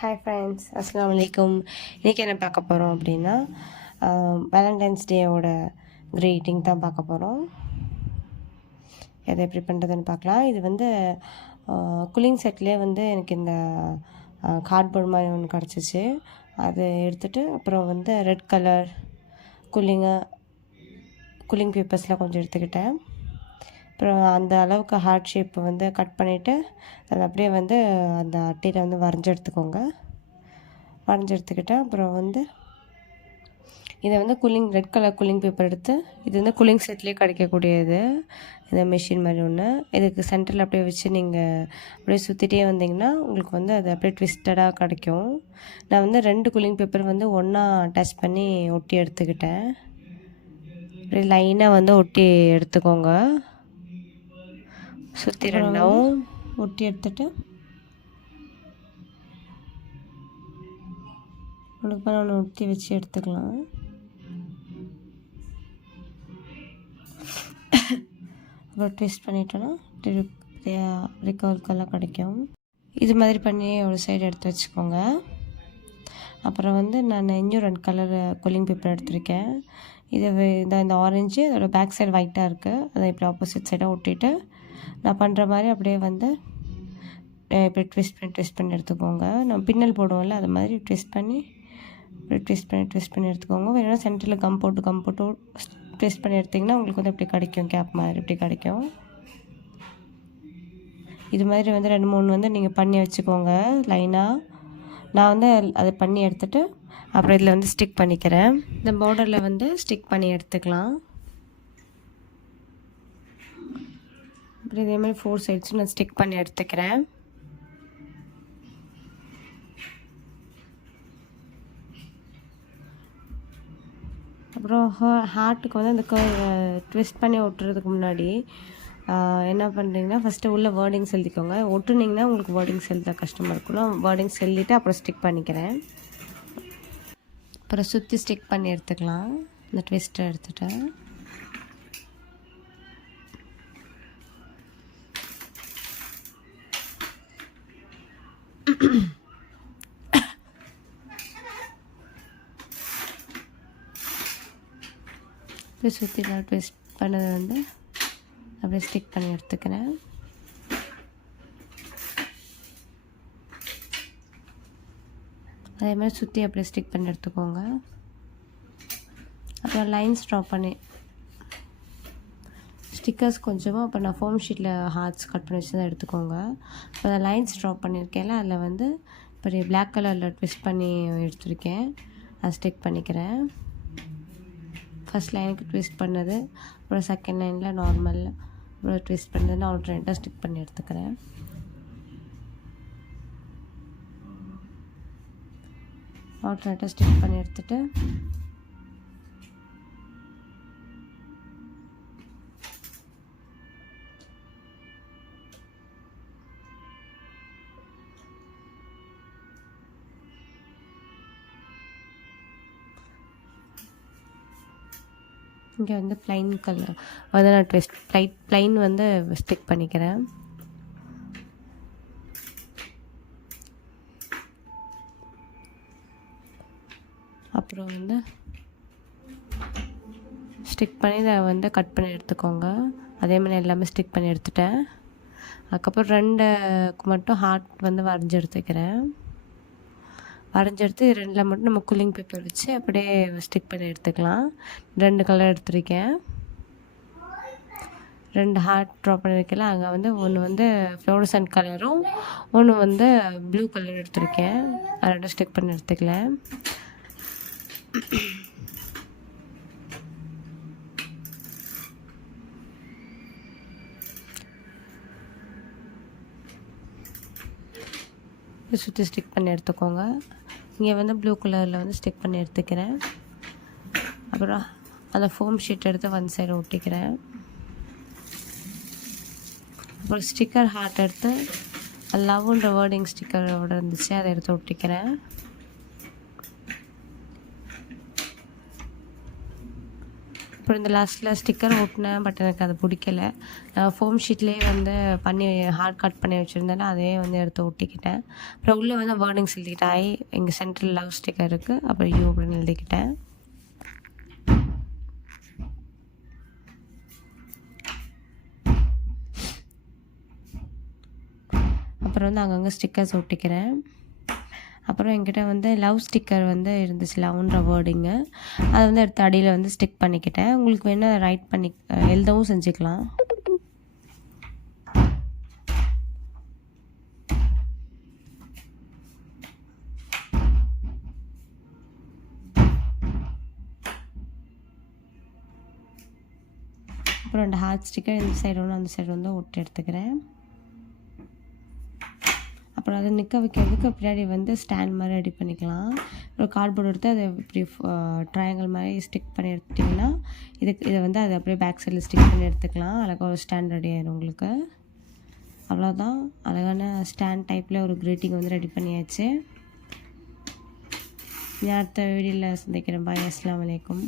Hi friends, அஸ்ஸலாமு அலைக்கும். இன்றைக்கி என்ன பார்க்க போகிறோம் அப்படின்னா, வேலண்டைன்ஸ் டேவோட க்ரீட்டிங் தான் பார்க்க போகிறோம். எதை எப்படி பண்ணுறதுன்னு பார்க்கலாம். இது வந்து கூலிங் செட்லேயே வந்து எனக்கு இந்த கார்ட்போர்ட் மாதிரி ஒன்று கிடச்சிச்சு. அதை எடுத்துகிட்டு அப்புறம் வந்து ரெட் கலர் கூலிங் பேப்பர்ஸ்லாம் கொஞ்சம் எடுத்துக்கிட்டேன். அப்புறம் அந்த அளவுக்கு ஹார்ட் ஷேப்பை வந்து கட் பண்ணிவிட்டு அதை அப்படியே வந்து அந்த அட்டையில் வந்து வரைஞ்சி எடுத்துக்கிட்டேன். அப்புறம் வந்து இதை வந்து ரெட் கலர் கூலிங் பேப்பர் எடுத்து, இது வந்து கூலிங் செட்லேயே கிடைக்கக்கூடியது, இந்த மிஷின் மாதிரி ஒன்று. இதுக்கு சென்டரில் அப்படியே வச்சு நீங்கள் அப்படியே சுற்றிட்டே வந்தீங்கன்னா உங்களுக்கு வந்து அது அப்படியே ட்விஸ்டடாக கிடைக்கும். நான் வந்து 2 கூலிங் பேப்பர் வந்து ஒன்றா அட்டாச் பண்ணி ஒட்டி எடுத்துக்கிட்டேன். அப்படியே லைனாக வந்து ஒட்டி எடுத்துக்கோங்க. சுற்றி ரெண்டும் ஒட்டி எடுத்துட்டு உங்களுக்கு பண்ண ஒன்று ஒட்டி வச்சு எடுத்துக்கலாம். அப்புறம் ட்விஸ்ட் பண்ணிட்டோன்னா ரிகவர்க்கெல்லாம் கிடைக்கும். இது மாதிரி பண்ணி ஒரு சைடு எடுத்து வச்சுக்கோங்க. அப்புறம் வந்து நான் இன்னும் 2 கலர் கூலிங் பேப்பர் எடுத்திருக்கேன். இந்த ஆரஞ்சு, அதோட பேக் சைடு ஒயிட்டாக இருக்குது. அதை இப்படி ஆப்போசிட் சைடாக ஒட்டிட்டு நான் பண்ணுற மாதிரி அப்படியே வந்து இப்படி ட்விஸ்ட் பண்ணி எடுத்துக்கோங்க. நம்ம பின்னல் போடுவோம்ல, அது மாதிரி ட்விஸ்ட் பண்ணி எடுத்துக்கோங்க. வேணும்னா சென்டரில் கம் போட்டு ட்விஸ்ட் பண்ணி எடுத்திங்கன்னா உங்களுக்கு வந்து இப்படி கிடைக்கும், கேப் மாதிரி இப்படி கிடைக்கும். இது மாதிரி வந்து 2-3 வந்து நீங்கள் பண்ணி வச்சுக்கோங்க லைனாக. நான் வந்து அதை பண்ணி எடுத்துகிட்டு அப்புறம் இதில் வந்து ஸ்டிக் பண்ணிக்கிறேன். இந்த பார்டரில் வந்து ஸ்டிக் பண்ணி எடுத்துக்கலாம். அப்புறம் இதே மாதிரி 4 சைட்ஸும் நான் ஸ்டிக் பண்ணி எடுத்துக்கிறேன். அப்புறம் ஹார்ட்டுக்கு வந்து அந்த ட்விஸ்ட் பண்ணி ஒட்டுறதுக்கு முன்னாடி என்ன பண்ணுறீங்கன்னா, ஃபஸ்ட்டு உள்ள வேர்டிங்ஸ் எழுதிக்கோங்க. ஒட்டுனீங்கன்னா உங்களுக்கு வேர்டிங்ஸ் எழுத கஷ்டமாக இருக்கணும். வேர்டிங்ஸ் எழுதிட்டு அப்புறம் ஸ்டிக் பண்ணிக்கிறேன். அப்புறம் சுற்றி ஸ்டிக் பண்ணி எடுத்துக்கலாம். இந்த ட்விஸ்ட்டை எடுத்துகிட்டேன். இப்படி சுற்றி நான் ட்விஸ்ட் பண்ணதை வந்து அப்படியே ஸ்டிக் பண்ணி எடுத்துக்கிறேன். அதே மாதிரி சுற்றி அப்படியே ஸ்டிக் பண்ணி எடுத்துக்கோங்க. அப்புறம் லைன்ஸ் ட்ரா பண்ணி ஸ்டிக்கர்ஸ் கொஞ்சமாக இப்போ நான் ஃபோம் ஷீட்டில் ஹார்ட்ஸ் கட் பண்ணி வச்சு தான் எடுத்துக்கோங்க. இப்போ நான் லைன்ஸ் ட்ரா பண்ணியிருக்கேன்ல, அதில் வந்து இப்போ பிளாக் கலரில் ட்விஸ்ட் பண்ணி எடுத்துருக்கேன். அதை ஸ்டிக் பண்ணிக்கிறேன். ஃபஸ்ட் லைனுக்கு ட்விஸ்ட் பண்ணது, அப்புறம் செகண்ட் லைனில் நார்மல், அப்புறம் ட்விஸ்ட் பண்ணது நான் ஆல்டர்னேட்டாக ஸ்டிக் பண்ணி எடுத்துக்கிறேன். ஆல்டர்னேட்டாக ஸ்டிக் பண்ணி எடுத்துகிட்டு இங்கே வந்து ப்ளைன் கலர் வந்து நான் ப்ளைன் வந்து ஸ்டிக் பண்ணிக்கிறேன். அப்புறம் வந்து ஸ்டிக் பண்ணி இதை வந்து கட் பண்ணி எடுத்துக்கோங்க. அதே மாதிரி எல்லாமே ஸ்டிக் பண்ணி எடுத்துட்டேன். அதுக்கப்புறம் 2க்கு மட்டும் ஹார்ட் வந்து வரைஞ்சி எடுத்துக்கிறேன். வரைஞ்செடுத்து 2ல் மட்டும் நம்ம கூலிங் பேப்பர் வச்சு அப்படியே ஸ்டிக் பண்ணி எடுத்துக்கலாம். 2 கலர் எடுத்துருக்கேன். 2 ஹார்ட் ட்ரா பண்ணியிருக்கேன். அங்கே வந்து ஒன்று வந்து ஃப்ளோரசன்ட் கலரும் ஒன்று வந்து ப்ளூ கலர் எடுத்திருக்கேன். அதை 2 ஸ்டிக் பண்ணி எடுத்துக்கலாம். சுற்றி ஸ்டிக் பண்ணி எடுத்துக்கோங்க. இங்கே வந்து ப்ளூ கலரில் வந்து ஸ்டிக் பண்ணி எடுத்துக்கிறேன். அப்புறம் அந்த ஃபோம் ஷீட் எடுத்து 1 சைடு ஒட்டிக்கிறேன். அப்புறம் ஸ்டிக்கர் ஹார்ட் எடுத்து லவ்ன்ற வேர்டிங் ஸ்டிக்கரோட இருந்துச்சு, அதை எடுத்து ஒட்டிக்கிறேன். அப்புறம் இந்த லாஸ்ட்டில் ஸ்டிக்கர் ஒட்டினேன், பட் எனக்கு அது பிடிக்கல. நான் ஃபோம் ஷீட்லேயே வந்து பண்ணி ஹார்ட் கட் பண்ணி வச்சுருந்தேன், அதையே வந்து எடுத்து ஒட்டிக்கிட்டேன். அப்புறம் உள்ளே வந்து வேர்டிங்ஸ் எழுதிக்கிட்டேன். இங்கே சென்ட்ரல் லவ் ஸ்டிக்கர் இருக்குது, அப்புறம் யூ அப்படின்னு எழுதிக்கிட்டேன். அப்புறம் வந்து அங்கங்கே ஸ்டிக்கர்ஸ் ஒட்டிக்கிறேன். அப்புறம் என்கிட்ட வந்து லவ் ஸ்டிக்கர் வந்து இருந்துச்சு, லவ்ன்ற வேர்டிங்கு. அதை வந்து எடுத்து அடியில் வந்து ஸ்டிக் பண்ணிக்கிட்டேன். உங்களுக்கு வேணால் ரைட் பண்ணி எழுதவும் செஞ்சுக்கலாம். அப்புறம் 2 ஹார்ட் ஸ்டிக்கர் இந்த சைடு ஒன்று அந்த சைடு வந்து ஒட்டி எடுத்துக்கிறேன். அப்புறம் அதை நிற்க வைக்கிறதுக்கு பின்னாடி வந்து ஸ்டாண்ட் மாதிரி ரெடி பண்ணிக்கலாம். ஒரு கார்ட்போர்டு எடுத்து அதை இப்படி ட்ரையாங்கிள் மாதிரி ஸ்டிக் பண்ணி எடுத்துட்டிங்கன்னா இதை வந்து அதை அப்படியே பேக் சைடில் ஸ்டிக் பண்ணி எடுத்துக்கலாம். அழகாக ஒரு ஸ்டாண்ட் ரெடி ஆயிடும் உங்களுக்கு. அவ்வளோதான், அழகான ஸ்டாண்ட் டைப்பில் ஒரு க்ரீட்டிங் வந்து ரெடி பண்ணியாச்சு. நான் அடுத்த வீடியோவில் சந்திக்கிறேன். பாய், அஸ்ஸலாமு அலைக்கும்.